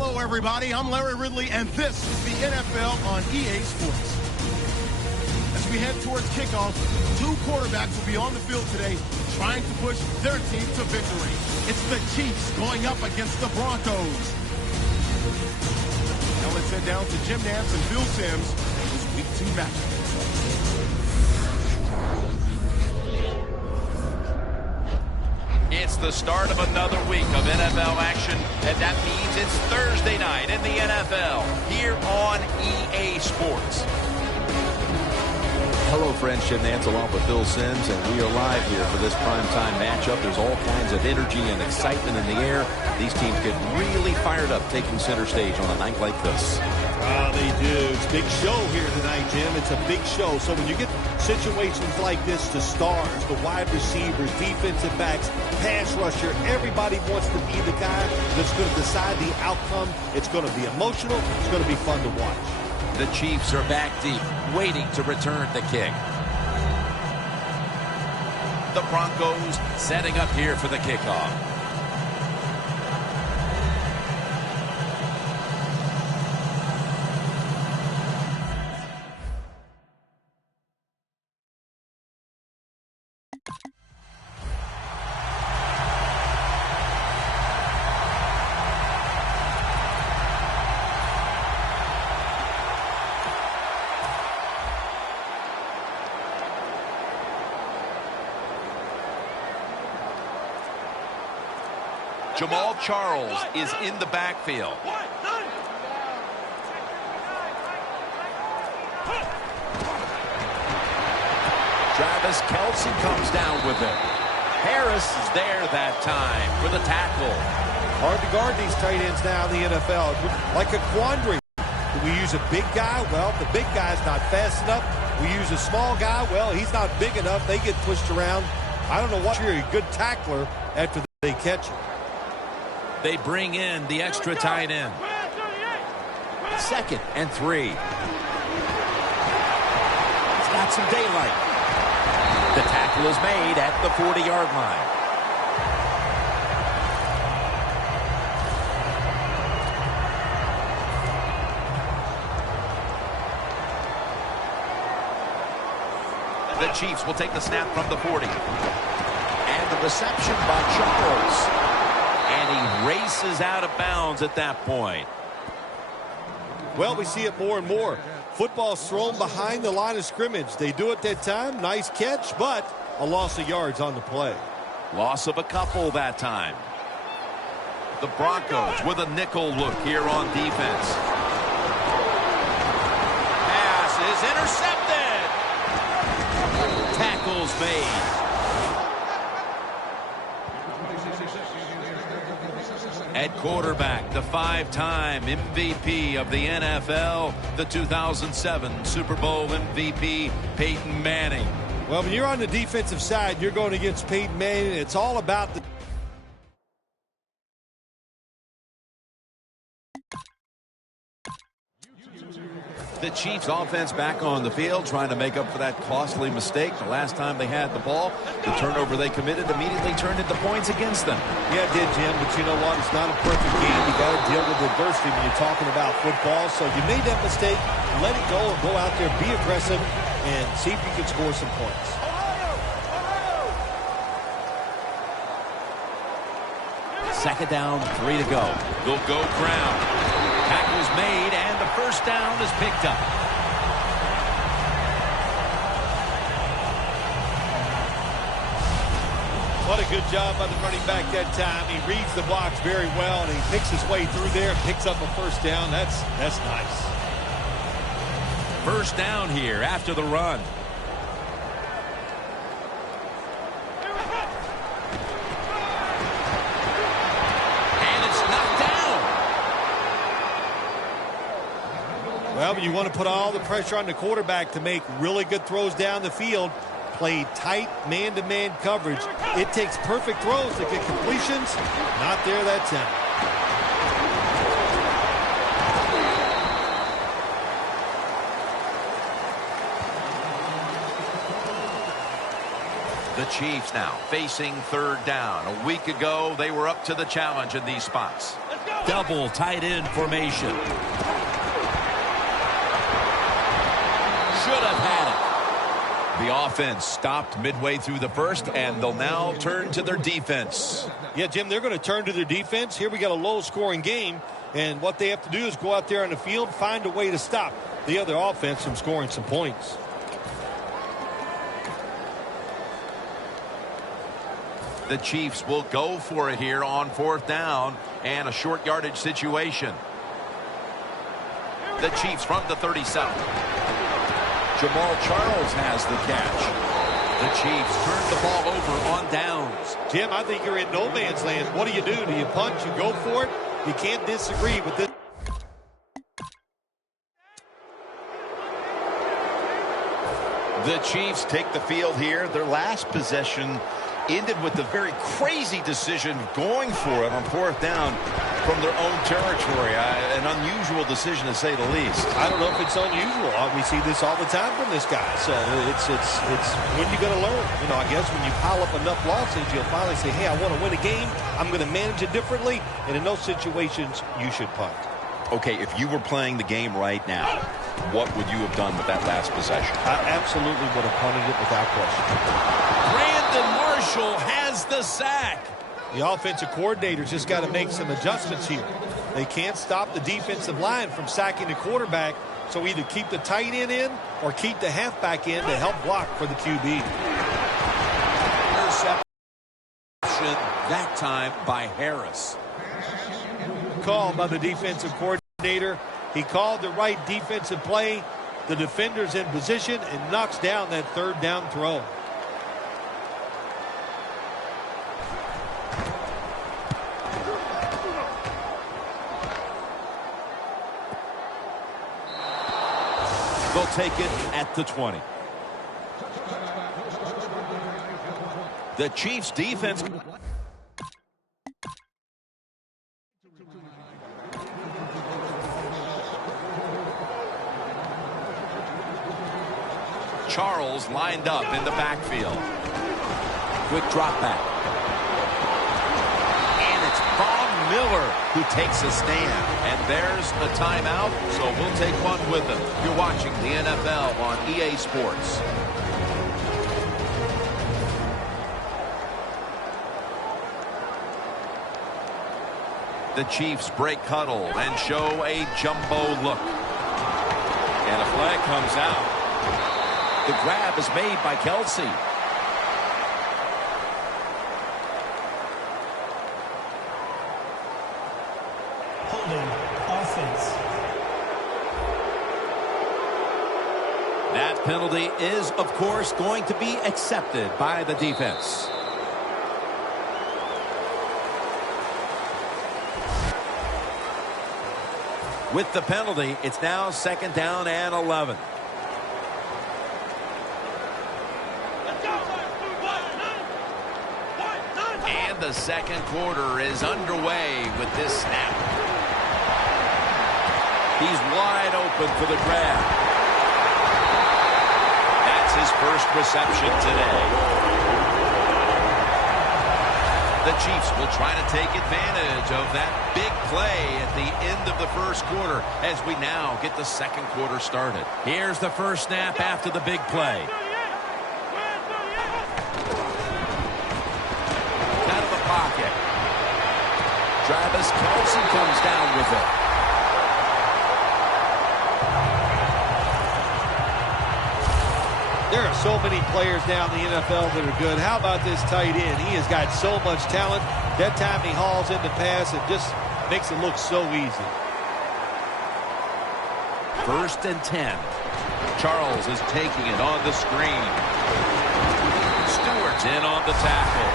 Hello, everybody. I'm Larry Ridley, and this is the NFL on EA Sports. As we head towards kickoff, two quarterbacks will be on the field today trying to push their team to victory. It's the Chiefs going up against the Broncos. Now let's head down to Jim Nantz and Bill Sims for this Week 2 matchup. It's the start of another week of NFL action, and that means it's Thursday night in the NFL here on EA Sports. Hello, friends. Jim Nantz along with Bill Sims, and we are live here for this primetime matchup. There's all kinds of energy and excitement in the air. These teams get really fired up taking center stage on a night like this. They do. It's a big show here tonight, Jim. It's a big show. So when you get situations like this, the stars, the wide receivers, defensive backs, pass rusher, everybody wants to be the guy that's going to decide the outcome. It's going to be emotional. It's going to be fun to watch. The Chiefs are back deep, waiting to return the kick. The Broncos setting up here for the kickoff. Jamal Charles is in the backfield. Travis Kelce comes down with it. Harris is there that time for the tackle. Hard to guard these tight ends now in the NFL. Like a quandary. Do we use a big guy? Well, the big guy's not fast enough. We use a small guy. Well, he's not big enough. They get pushed around. I don't know what you're a good tackler after they catch it. They bring in the extra tight end. 2nd and 3. He's got some daylight. The tackle is made at the 40-yard line. The Chiefs will take the snap from the 40. And the reception by Charles. And he races out of bounds at that point. Well, we see it more and more. Football's thrown behind the line of scrimmage. They do it that time. Nice catch, but a loss of yards on the play. Loss of a couple that time. The Broncos with a nickel look here on defense. Pass is intercepted. Tackles made. At quarterback, the 5-time MVP of the NFL, the 2007 Super Bowl MVP, Peyton Manning. Well, when you're on the defensive side, you're going against Peyton Manning. It's all about the... The Chiefs offense back on the field, trying to make up for that costly mistake the last time they had the ball. The turnover they committed immediately turned into points against them. Yeah, it did, Jim, but you know what? It's not a perfect game. You got to deal with adversity when you're talking about football. So you made that mistake, let it go, and go out there, be aggressive, and see if you can score some points. Second down, 3 to go. They'll go ground. Tackle's made, and the first down is picked up. What a good job by the running back that time. He reads the blocks very well, and he picks his way through there and picks up a first down. That's nice. First down here after the run. Well, you want to put all the pressure on the quarterback to make really good throws down the field. Play tight man-to-man coverage. It takes perfect throws to get completions. Not there that time. The Chiefs now facing third down. A week ago, they were up to the challenge in these spots. double tight end formation. Should have had it. The offense stopped midway through the first, and they'll now turn to their defense. Yeah, Jim, they're going to turn to their defense. Here we got a low-scoring game, and what they have to do is go out there on the field, find a way to stop the other offense from scoring some points. The Chiefs will go for it here on 4th down and a short yardage situation. The Chiefs from the 37. Jamal Charles has the catch. The Chiefs turn the ball over on downs. Jim, I think you're in no man's land. What do? Do you punch? You go for it? You can't disagree with this. The Chiefs take the field here. Their last possession ended with the very crazy decision of going for it on 4th down from their own territory. An unusual decision, to say the least. I don't know if it's unusual. We see this all the time from this guy. So it's when you're going to learn. You know, I guess when you pile up enough losses, you'll finally say, hey, I want to win a game. I'm going to manage it differently. And in those situations, you should punt. Okay, if you were playing the game right now, what would you have done with that last possession? I absolutely would have punted it without question. Brandon Marshall has the sack. The offensive coordinator's just got to make some adjustments here. They can't stop the defensive line from sacking the quarterback, so either keep the tight end in or keep the halfback in to help block for the QB. Interception that time by Harris. Called by the defensive coordinator. He called the right defensive play. The defender's in position and knocks down that 3rd down throw. They'll take it at the 20. The Chiefs defense. Charles lined up in the backfield. Quick drop back. And it's Von Miller who takes a stand. And there's a timeout, so we'll take one with him. You're watching the NFL on EA Sports. The Chiefs break huddle and show a jumbo look. And a flag comes out. The grab is made by Kelsey. Holding offense. That penalty is, of course, going to be accepted by the defense. With the penalty, it's now 2nd down and 11. And the second quarter is underway with this snap. He's wide open for the grab. That's his first reception today. The Chiefs will try to take advantage of that big play at the end of the first quarter as we now get the second quarter started. Here's the first snap after the big play. Out of the pocket. Travis Kelce comes down with it. There are so many players now in the NFL that are good. How about this tight end? He has got so much talent. That time he hauls in the pass and just makes it look so easy. 1st and 10. Charles is taking it on the screen. Stewart's in on the tackle.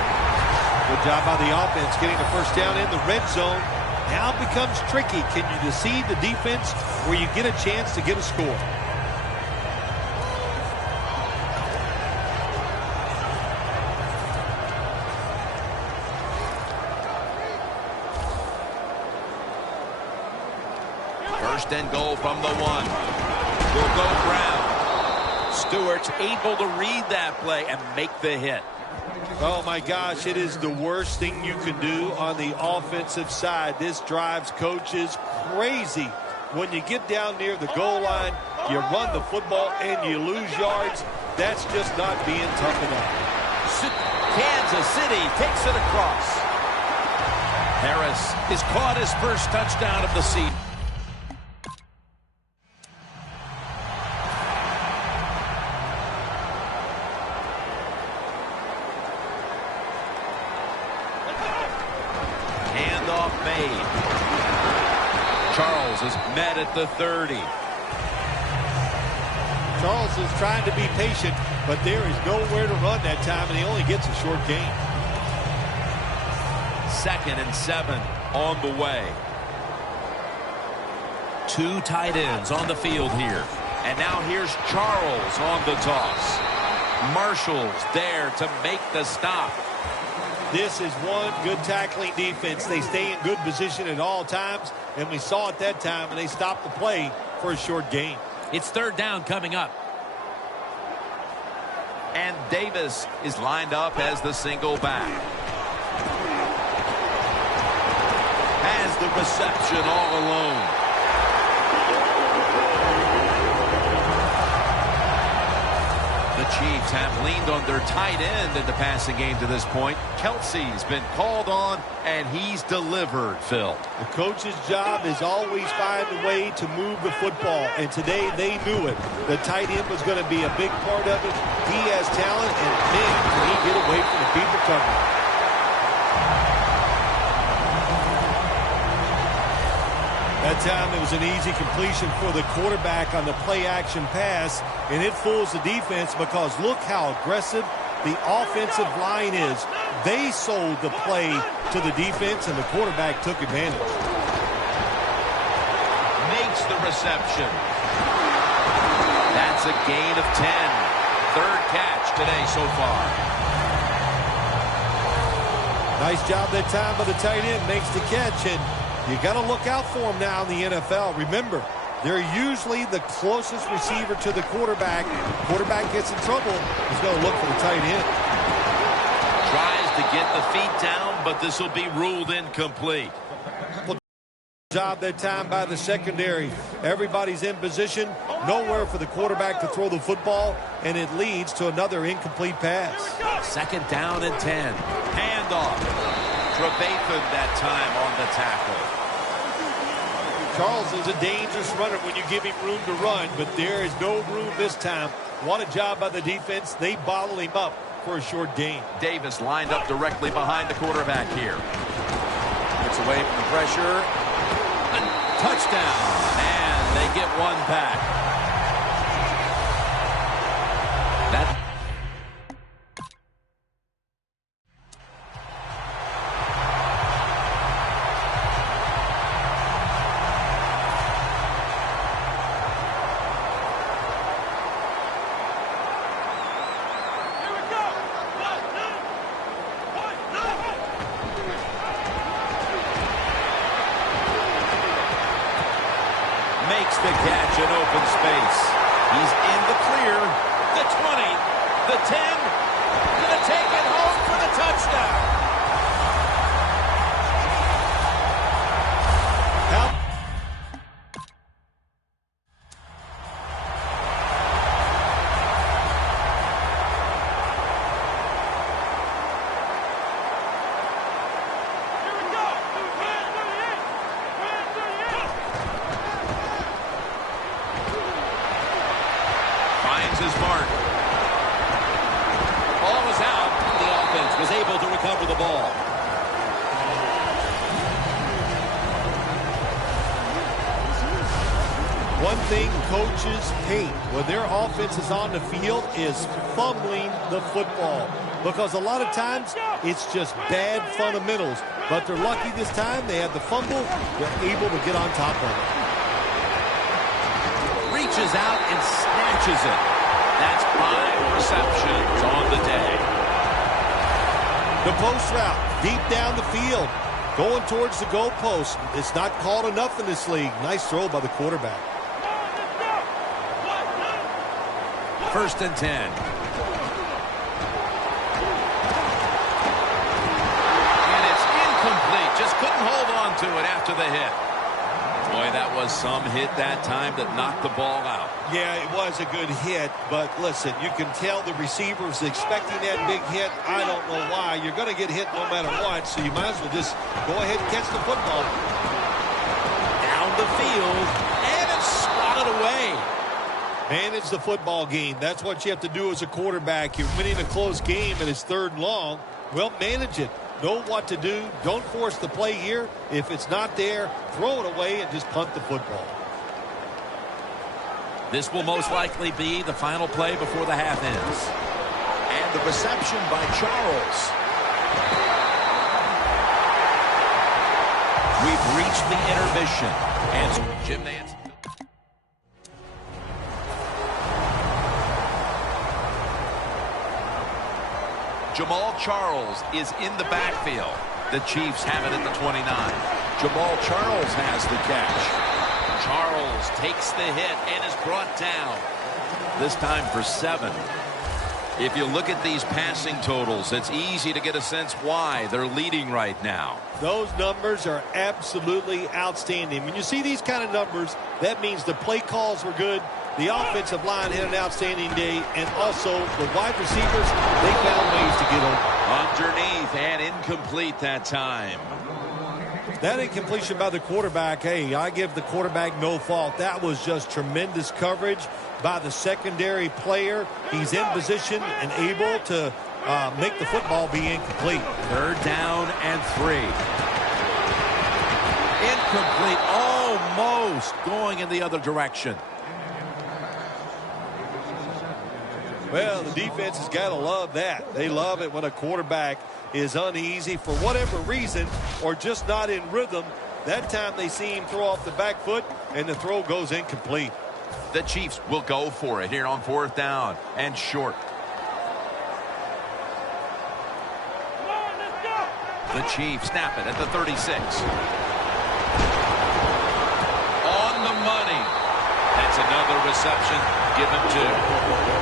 Good job by the offense getting the first down in the red zone. Now it becomes tricky. Can you deceive the defense where you get a chance to get a score? First and goal from the 1. Will go Brown. Stewart's able to read that play and make the hit. Oh, my gosh, it is the worst thing you can do on the offensive side. This drives coaches crazy. When you get down near the goal line, you run the football and you lose yards. That's just not being tough enough. Kansas City takes it across. Harris has caught his first touchdown of the season. Handoff made. Charles is met at the 30. Charles is trying to be patient, but there is nowhere to run that time, and he only gets a short gain. 2nd and 7 on the way. 2 tight ends on the field here. And now here's Charles on the toss. Marshall's there to make the stop. This is one good tackling defense. They stay in good position at all times, and we saw it that time, and they stopped the play for a short gain. It's 3rd down coming up. And Davis is lined up as the single back. Has the reception all alone. The Chiefs have leaned on their tight end in the passing game to this point. Kelsey's been called on, and he's delivered, Phil. The coach's job is always find a way to move the football, and today they knew it. The tight end was going to be a big part of it. He has talent, and man, can he get away from the people covering. That time it was an easy completion for the quarterback on the play-action pass, and it fools the defense because look how aggressive the offensive line is. They sold the play to the defense, and the quarterback took advantage. Makes the reception. That's a gain of 10. 3rd catch today so far. Nice job that time by the tight end. Makes the catch, and you got to look out for him now in the NFL. Remember, they're usually the closest receiver to the quarterback. Quarterback gets in trouble, he's going to look for the tight end. Tries to get the feet down, but this will be ruled incomplete. Job that time by the secondary. Everybody's in position. Nowhere for the quarterback to throw the football, and it leads to another incomplete pass. 2nd down and 10. Handoff. Trevathan that time on the tackle. Charles is a dangerous runner when you give him room to run, but there is no room this time. What a job by the defense. They bottle him up for a short gain. Davis lined up directly behind the quarterback here. Gets away from the pressure. A touchdown. And they get one back. That makes the catch in open space. He's in the clear. The 20, the 10, gonna take it home for the touchdown. Finds his mark. Ball was out. The offense was able to recover the ball. One thing coaches hate when their offense is on the field is fumbling the football. Because a lot of times it's just bad fundamentals. But they're lucky this time. They had the fumble. They're able to get on top of it. Reaches out and snatches it. That's 5 receptions on the day. The post route, deep down the field, going towards the goalpost. It's not called enough in this league. Nice throw by the quarterback. 1st and 10. couldn't hold on to it after the hit. Boy, that was some hit that time that knocked the ball out. Yeah, it was a good hit, but listen, you can tell the receiver's expecting that big hit. I don't know why. You're going to get hit no matter what, so you might as well just go ahead and catch the football. Down the field, and it's swatted away. Manage the football game. That's what you have to do as a quarterback. You're winning a close game and it's 3rd and long. Well, manage it. Know what to do. Don't force the play here. If it's not there, throw it away and just punt the football. This will most likely be the final play before the half ends. And the reception by Charles. We've reached the intermission. And Jim Nance. Jamal Charles is in the backfield. The Chiefs have it at the 29. Jamal Charles has the catch. Charles takes the hit and is brought down. This time for 7. If you look at these passing totals, it's easy to get a sense why they're leading right now. Those numbers are absolutely outstanding. When you see these kind of numbers, that means the play calls were good. The offensive line had an outstanding day, and also the wide receivers, they found ways to get open. Underneath and incomplete that time. That incompletion by the quarterback, hey, I give the quarterback no fault. That was just tremendous coverage by the secondary player. He's in position and able to make the football be incomplete. 3rd down and 3. Incomplete, almost going in the other direction. Well, the defense has got to love that. They love it when a quarterback is uneasy for whatever reason or just not in rhythm. That time they see him throw off the back foot and the throw goes incomplete. The Chiefs will go for it here on 4th down and short. The Chiefs snap it at the 36. On the money. That's another reception. Give him 2.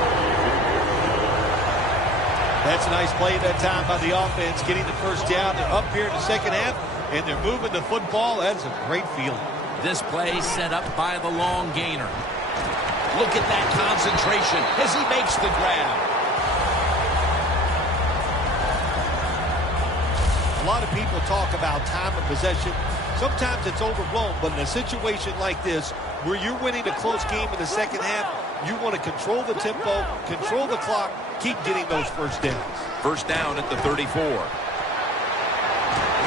That's a nice play that time by the offense, getting the 1st down. They're up here in the 2nd half, and they're moving the football. That is a great feeling. This play set up by the long gainer. Look at that concentration as he makes the grab. A lot of people talk about time of possession. Sometimes it's overblown, but in a situation like this, where you're winning a close game in the 2nd half, you want to control the tempo, control the clock, keep getting those 1st downs. 1st down at the 34.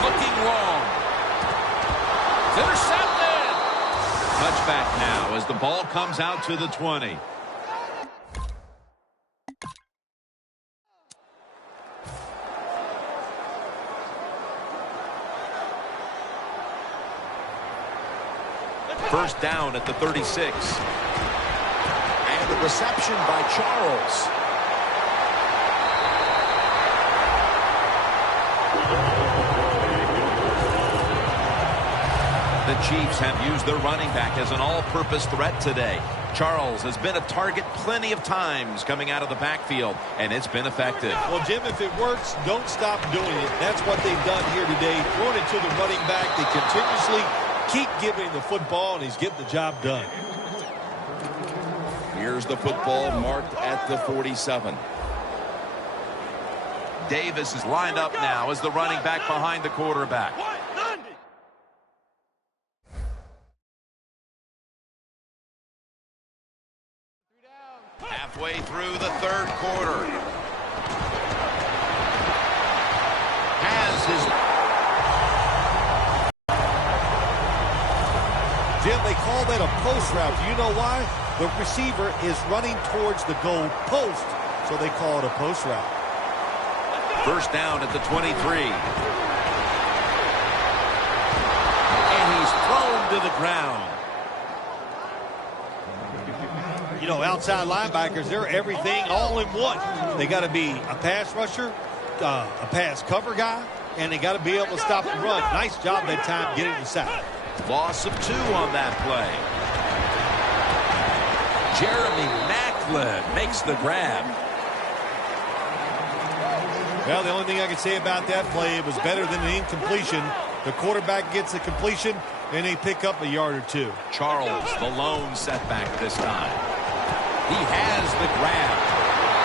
Looking long. Intercepted. Touchback now as the ball comes out to the 20. First down at the 36. And the reception by Charles. The Chiefs have used their running back as an all-purpose threat today. Charles has been a target plenty of times coming out of the backfield, and it's been effective. Well, Jim, if it works, don't stop doing it. That's what they've done here today. Throwing it to the running back. They continuously keep giving the football, and he's getting the job done. Here's the football marked at the 47. Davis is lined up now as the running back behind the quarterback. Halfway through the 3rd quarter. Has his... Jim, they call that a post route. Do you know why? The receiver is running towards the goal post, so they call it a post route. 1st down at the 23. And he's thrown to the ground. You know, outside linebackers, they're everything all in one. They got to be a pass rusher, a pass cover guy, and they got to be able to stop the run. Nice job that time getting the sack. Loss of 2 on that play. Jeremy Maclin makes the grab. Well, the only thing I can say about that play, it was better than an incompletion. The quarterback gets the completion, and they pick up a yard or two. Charles, the lone setback this time. He has the grab.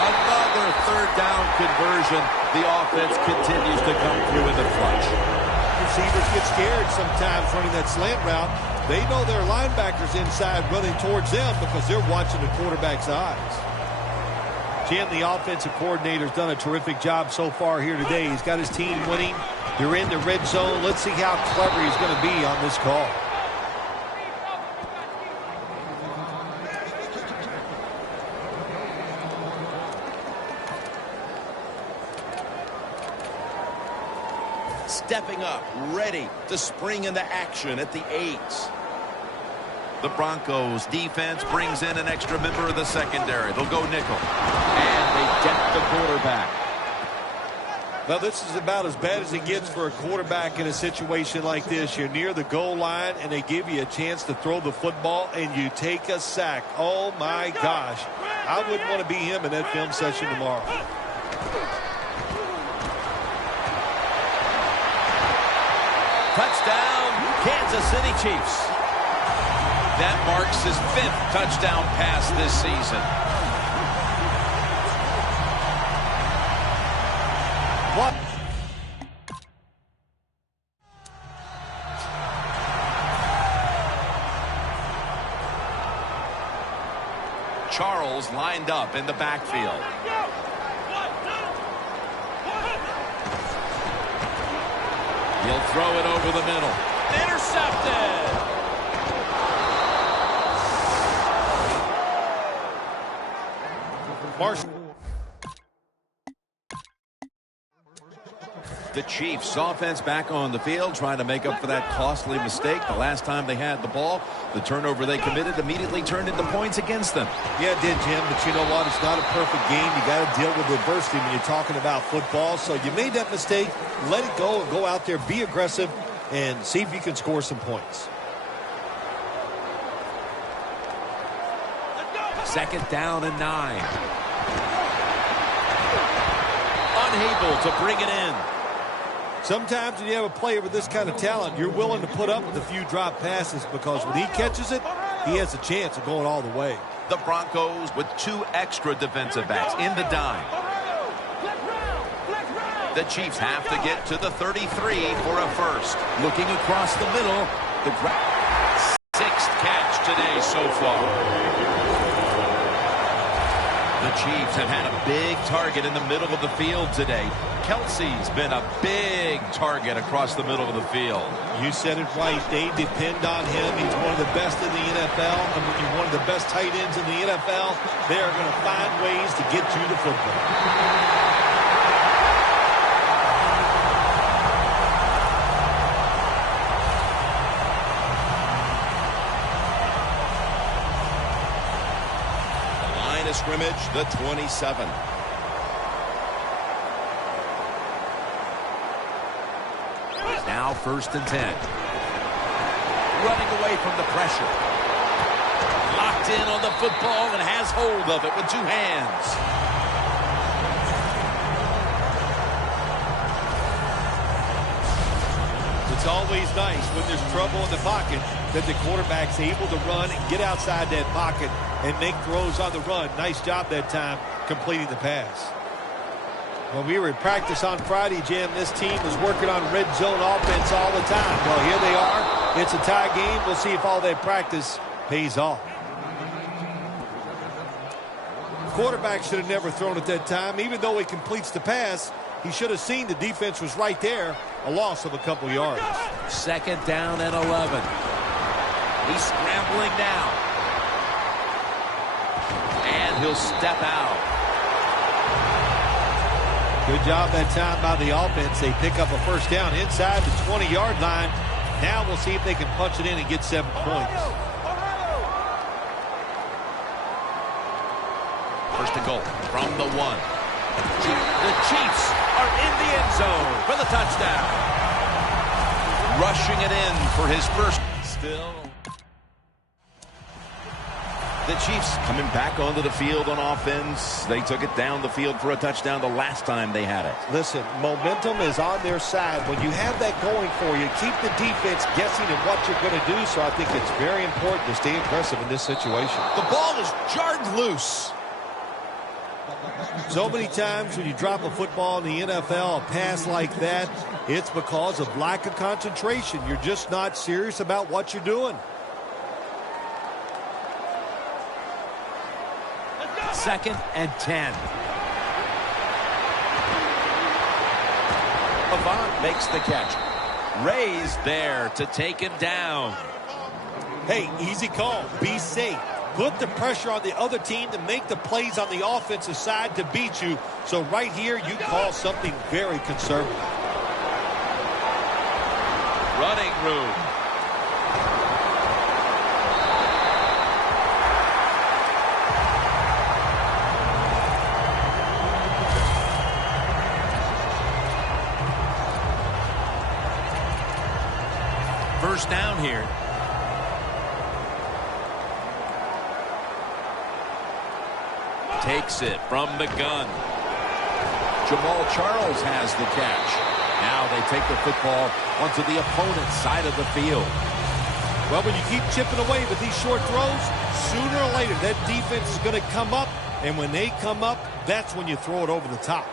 Another third down conversion. The offense continues to come through in the clutch. Receivers get scared sometimes running that slant route. They know their linebackers inside running towards them because they're watching the quarterback's eyes. Jim, the offensive coordinator's done a terrific job so far here today. He's got his team winning. They're in the red zone. Let's see how clever he's going to be on this call. Stepping up, ready to spring into action at the 8. The Broncos defense brings in an extra member of the secondary. They'll go nickel. And they get the quarterback. Well, this is about as bad as it gets for a quarterback in a situation like this. You're near the goal line, and they give you a chance to throw the football, and you take a sack. Oh, my gosh. I wouldn't want to be him in that film session tomorrow. Touchdown, Kansas City Chiefs. That marks his 5th touchdown pass this season. What? Charles lined up in the backfield. He'll throw it over the middle. Intercepted. Marshall. The Chiefs offense back on the field trying to make up for that costly mistake. The last time they had the ball, the turnover they committed immediately turned into points against them. Yeah, it did, Jim, but you know what? It's not a perfect game. You got to deal with adversity when you're talking about football. So you made that mistake. Let it go and go out there, be aggressive, and see if you can score some points. Second down and 9. Unable to bring it in. Sometimes when you have a player with this kind of talent, you're willing to put up with a few drop passes because when he catches it, he has a chance of going all the way. The Broncos with 2 extra defensive backs in the dime. The Chiefs have to get to the 33 for a first. Looking across the middle, the 6th catch today so far. The Chiefs have had a big target in the middle of the field today. Kelsey's been a big target across the middle of the field. You said it right. They depend on him. He's one of the best in the NFL. And when you're one of the best tight ends in the NFL, they are going to find ways to get you the football. Scrimmage, the 27. Now 1st and 10. Running away from the pressure. Locked in on the football and has hold of it with 2 hands. It's always nice when there's trouble in the pocket that the quarterback's able to run and get outside that pocket and make throws on the run. Nice job that time completing the pass. Well, we were in practice on Friday, Jim. This team was working on red zone offense all the time. Well, here they are. It's a tie game. We'll see if all that practice pays off. Quarterback should have never thrown at that time. Even though he completes the pass, he should have seen the defense was right there. A loss of a couple yards. 2nd down and 11. He's scrambling now. And he'll step out. Good job that time by the offense. They pick up a first down inside the 20-yard line. Now we'll see if they can punch it in and get 7 points. First and goal from the 1. The Chiefs are in the end zone for the touchdown. Rushing it in for his first. Still. The Chiefs coming back onto the field on offense. They took it down the field for a touchdown the last time they had it. Listen, momentum is on their side. When you have that going for you, keep the defense guessing at what you're going to do. So I think it's very important to stay aggressive in this situation. The ball is jarred loose. So many times when you drop a football in the NFL, a pass like that, it's because of lack of concentration. You're just not serious about what you're doing. Second and 10. Avant makes the catch. Ray's there to take him down. Hey, easy call. Be safe. Put the pressure on the other team to make the plays on the offensive side to beat you. So right here, you call something very conservative. Running room. First down here. Takes it from the gun. Jamal Charles has the catch. Now they take the football onto the opponent's side of the field. Well, when you keep chipping away with these short throws, sooner or later that defense is going to come up, and when they come up, that's when you throw it over the top.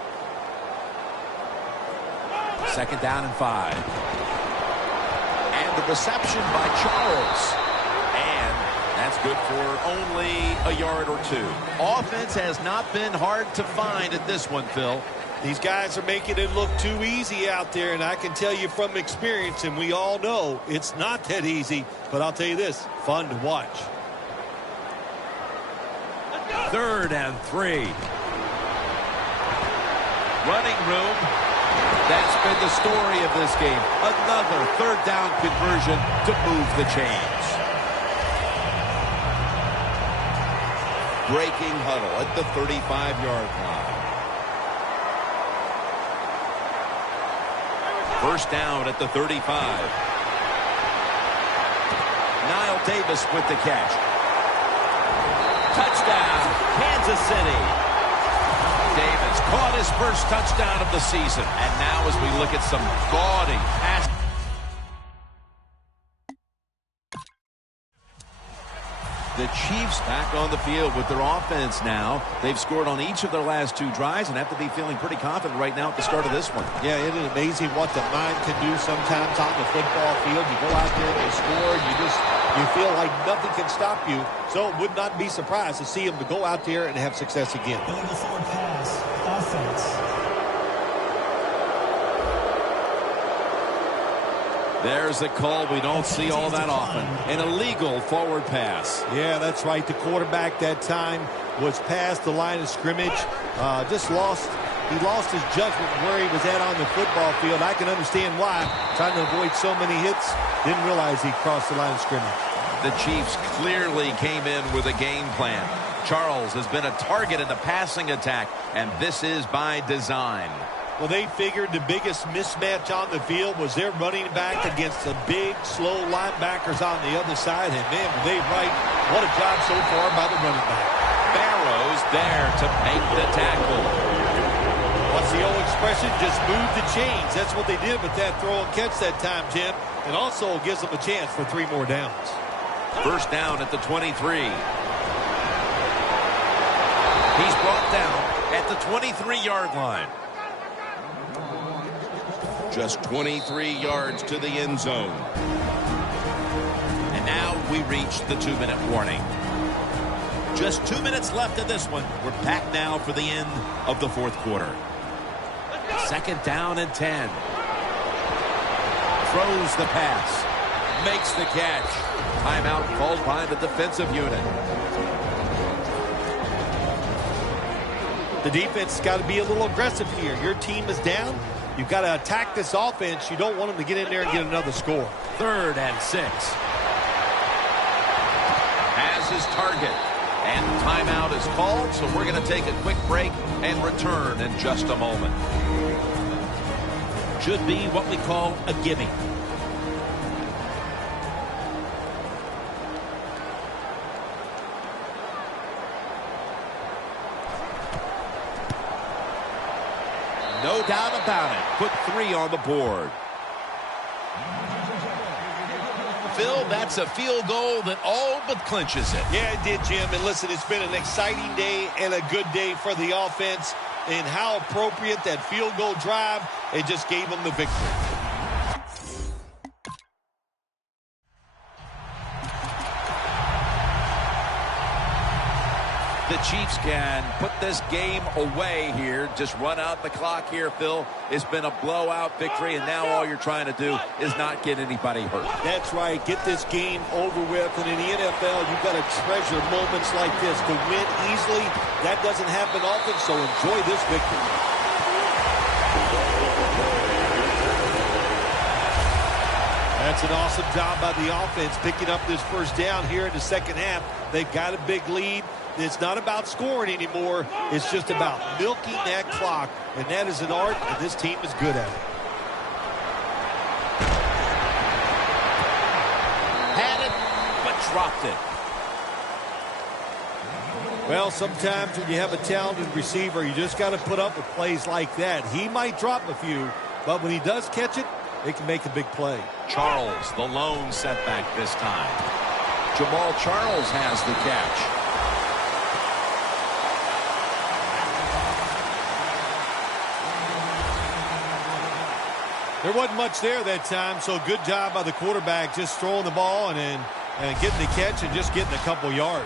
Second down and 5. And the reception by Charles. And that's good for only a yard or 2. Offense has not been hard to find at this one, Phil. These guys are making it look too easy out there, and I can tell you from experience, and we all know it's not that easy, but I'll tell you this, fun to watch. Third and 3. Running room. That's been the story of this game. Another third down conversion to move the chains. Breaking huddle at the 35-yard line. First down at the 35. Niall Davis with the catch. Touchdown, Kansas City. Davis caught his first touchdown of the season. And now as we look at some gaudy pass. The Chiefs back on the field with their offense now. They've scored on each of their last 2 drives and have to be feeling pretty confident right now at the start of this one. Yeah, it is amazing what the mind can do sometimes on the football field. You go out there and you score, you feel like nothing can stop you. So would not be surprised to see them to go out there and have success again. Illegal forward pass. Offense. There's a call we don't see all that often. An illegal forward pass. Yeah, that's right. The quarterback that time was past the line of scrimmage. He lost his judgment where he was at on the football field. I can understand why. Trying to avoid so many hits. Didn't realize he crossed the line of scrimmage. The Chiefs clearly came in with a game plan. Charles has been a target in the passing attack, and this is by design. Well, they figured the biggest mismatch on the field was their running back against the big, slow linebackers on the other side. And, man, were they right. What a job so far by the running back. Barrows there to make the tackle. What's the old expression? Just move the chains. That's what they did with that throw and catch that time, Jim. It also gives them a chance for 3 more downs. First down at the 23. He's brought down at the 23-yard line. Just 23 yards to the end zone. And now we reach the 2-minute warning. Just 2 minutes left in this one. We're back now for the end of the 4th quarter. Second down and 10. Throws the pass. Makes the catch. Timeout called by the defensive unit. The defense has got to be a little aggressive here. Your team is down. You've got to attack this offense. You don't want them to get in there and get another score. Third and 6. Has his target. And timeout is called, so we're going to take a quick break and return in just a moment. Should be what we call a gimme. No doubt about it. Put 3 on the board. Phil, that's a field goal that all but clinches it. Yeah, it did, Jim. And listen, it's been an exciting day and a good day for the offense. And how appropriate that field goal drive. It just gave them the victory. The Chiefs can put this game away here. Just run out the clock here, Phil. It's been a blowout victory, and now all you're trying to do is not get anybody hurt. That's right. Get this game over with. And in the NFL, you've got to treasure moments like this. To win easily, that doesn't happen often, so enjoy this victory. That's an awesome job by the offense picking up this first down here in the second half. They've got a big lead. It's not about scoring anymore. It's just about milking that clock. And that is an art, and this team is good at it. Had it, but dropped it. Well, sometimes when you have a talented receiver, you just got to put up with plays like that. He might drop a few, but when he does catch it, it can make a big play. Charles, the lone setback this time. Jamal Charles has the catch. There wasn't much there that time, so good job by the quarterback just throwing the ball and getting the catch and just getting a couple yards.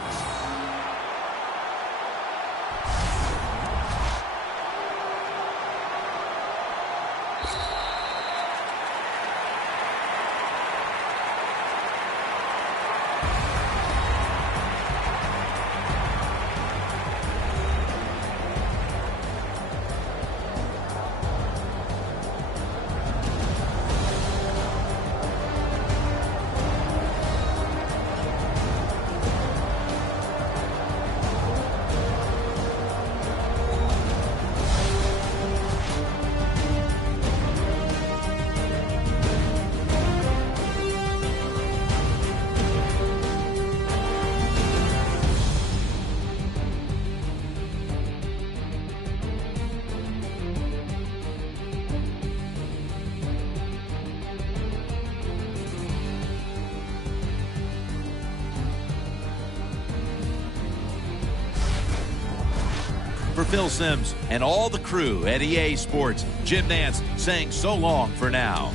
For Phil Simms and all the crew at EA Sports, Jim Nance saying so long for now.